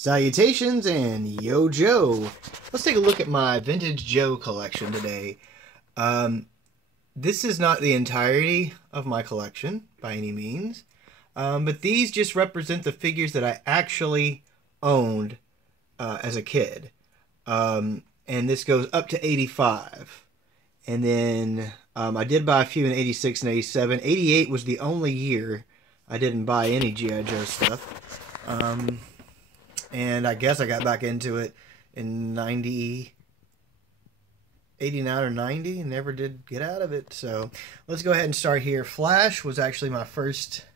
Salutations and yo Joe. Let's take a look at my vintage Joe collection today. This is not the entirety of my collection by any means, but these just represent the figures that I actually owned as a kid. And this goes up to 85. And then I did buy a few in 86 and 87. 88 was the only year I didn't buy any G.I. Joe stuff. And I guess I got back into it in 89 or 90 and never did get out of it. So let's go ahead and start here. Flash was actually my first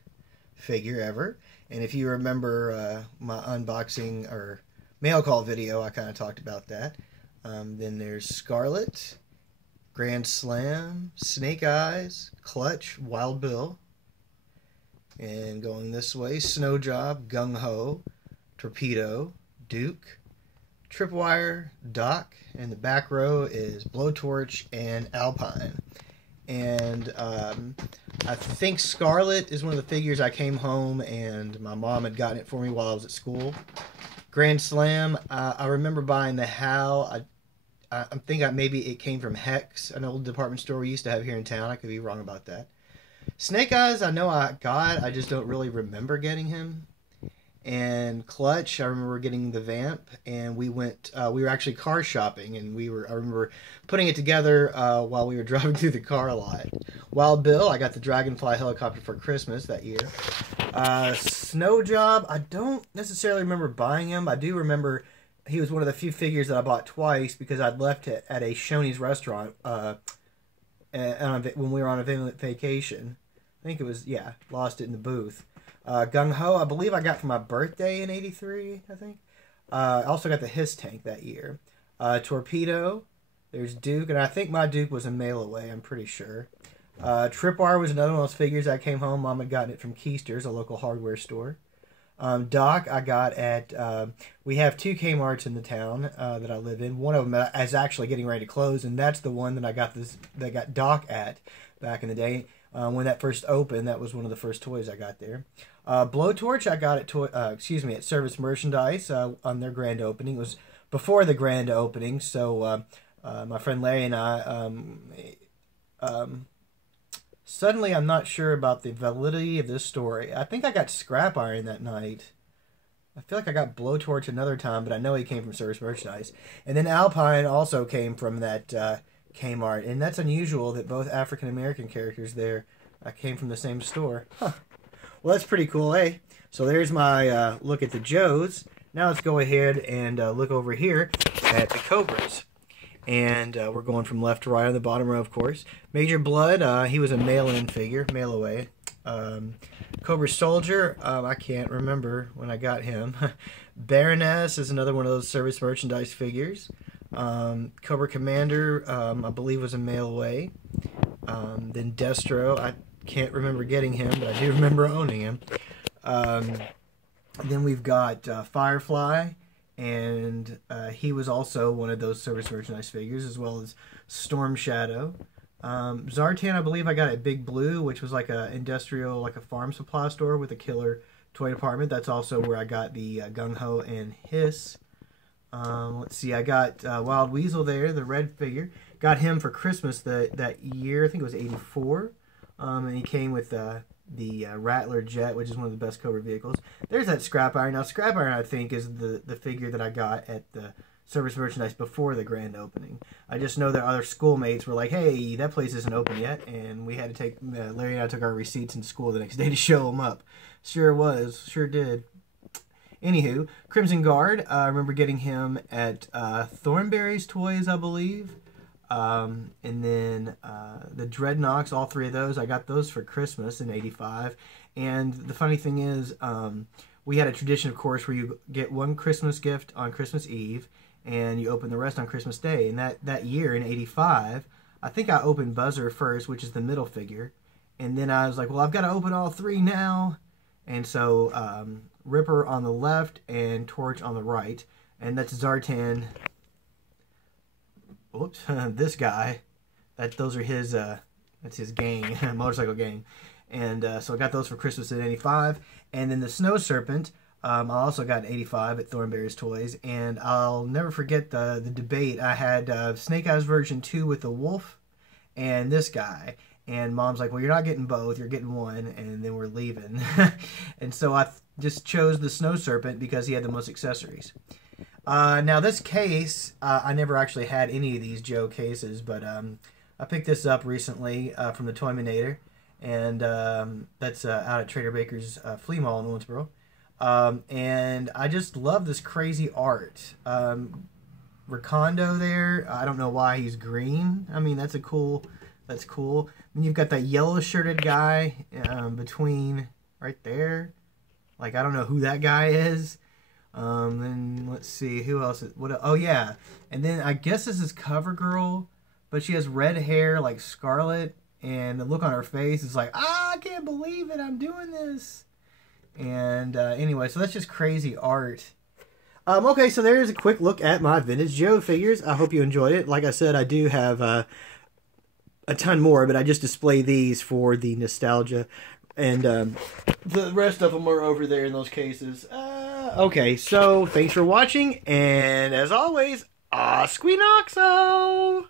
figure ever. And if you remember my unboxing or mail call video, I kind of talked about that. Then there's Scarlet, Grand Slam, Snake Eyes, Clutch, Wild Bill. And going this way, Snow Job, Gung Ho, Torpedo, Duke, Tripwire, Doc, and the back row is Blowtorch and Alpine. And I think Scarlet is one of the figures I came home and my mom had gotten it for me while I was at school. Grand Slam, I remember buying the HAL. I think maybe it came from Hex, an old department store we used to have here in town. I could be wrong about that. Snake Eyes, I know I got. I just don't really remember getting him. And Clutch, I remember getting the Vamp, and we were actually car shopping, and I remember putting it together while we were driving through the car lot. Wild Bill, I got the Dragonfly helicopter for Christmas that year. Snow Job, I don't necessarily remember buying him. I do remember he was one of the few figures that I bought twice because I'd left it at a Shoney's restaurant when we were on a vacation. I think it was, yeah, lost it in the booth. Gung Ho, I believe I got for my birthday in 83, I think. I also got the Hiss Tank that year. Torpedo, there's Duke, and I think my Duke was a mail away, I'm pretty sure. Tripwire was another one of those figures I came home. Mom had gotten it from Keister's, a local hardware store. Doc, I got at, we have two Kmarts in the town that I live in. One of them is actually getting ready to close, and that's the one that I got Doc at back in the day. When that first opened, that was one of the first toys I got there. Blowtorch, I got at Service Merchandise on their grand opening. It was before the grand opening, so my friend Larry and I, suddenly I'm not sure about the validity of this story. I think I got Scrap Iron that night. I feel like I got Blowtorch another time, but I know he came from Service Merchandise. And then Alpine also came from that Kmart, and that's unusual that both African-American characters there came from the same store. Huh. Well, that's pretty cool, eh? So there's my look at the Joes. Now let's go ahead and look over here at the Cobras. And we're going from left to right on the bottom row, of course. Major Blood, he was a mail-in figure, mail-away. Cobra Soldier, I can't remember when I got him. Baroness is another one of those Service Merchandise figures. Cobra Commander, I believe, was a mail-away. Then Destro, I can't remember getting him, but I do remember owning him. Then we've got Firefly, and he was also one of those Service Merchandise figures, as well as Storm Shadow. Zartan, I believe I got at Big Blue, which was like a industrial, like a farm supply store with a killer toy department. That's also where I got the Gung Ho and Hiss. Let's see, I got Wild Weasel there, the red figure. Got him for Christmas that year, I think it was 84. And he came with the Rattler Jet, which is one of the best Cobra vehicles. There's that Scrap Iron. Now, Scrap Iron, I think, is the figure that I got at the Service Merchandise before the grand opening. I just know that other schoolmates were like, hey, that place isn't open yet, and we had to take, Larry and I took our receipts in school the next day to show them up. Sure was, sure did. Anywho, Crimson Guard, I remember getting him at Thornberry's Toys, I believe. And then the Dreadnoks, all three of those, I got those for Christmas in 85. And the funny thing is, we had a tradition, of course, where you get one Christmas gift on Christmas Eve, and you open the rest on Christmas Day. And that year, in 85, I think I opened Buzzer first, which is the middle figure. And then I was like, well, I've got to open all three now. And so Ripper on the left and Torch on the right. And that's Zartan. Whoops, this guy. Those are his, that's his gang, motorcycle gang. And so I got those for Christmas in 85. And then the Snow Serpent, I also got an 85 at Thornberry's Toys, and I'll never forget the debate. I had Snake Eyes version 2 with the wolf and this guy. And Mom's like, well, you're not getting both, you're getting one, and then we're leaving. And so I just chose the Snow Serpent because he had the most accessories. Now this case, I never actually had any of these Joe cases, but I picked this up recently from the Toyminator, and that's out at Trader Baker's Flea Mall in Owensboro. And I just love this crazy art. Recondo there, I don't know why he's green. I mean, that's cool. And you've got that yellow shirted guy between right there. Like, I don't know who that guy is. And let's see, who else? Oh, yeah. And then I guess this is CoverGirl, but she has red hair like Scarlet, and the look on her face is like, I can't believe it, I'm doing this. And anyway, so that's just crazy art. Okay, so there's a quick look at my Vintage Joe figures. I hope you enjoyed it. Like I said, I do have a ton more, but I just display these for the nostalgia. And the rest of them are over there in those cases. Okay, so thanks for watching, and as always, OSQUINOXO!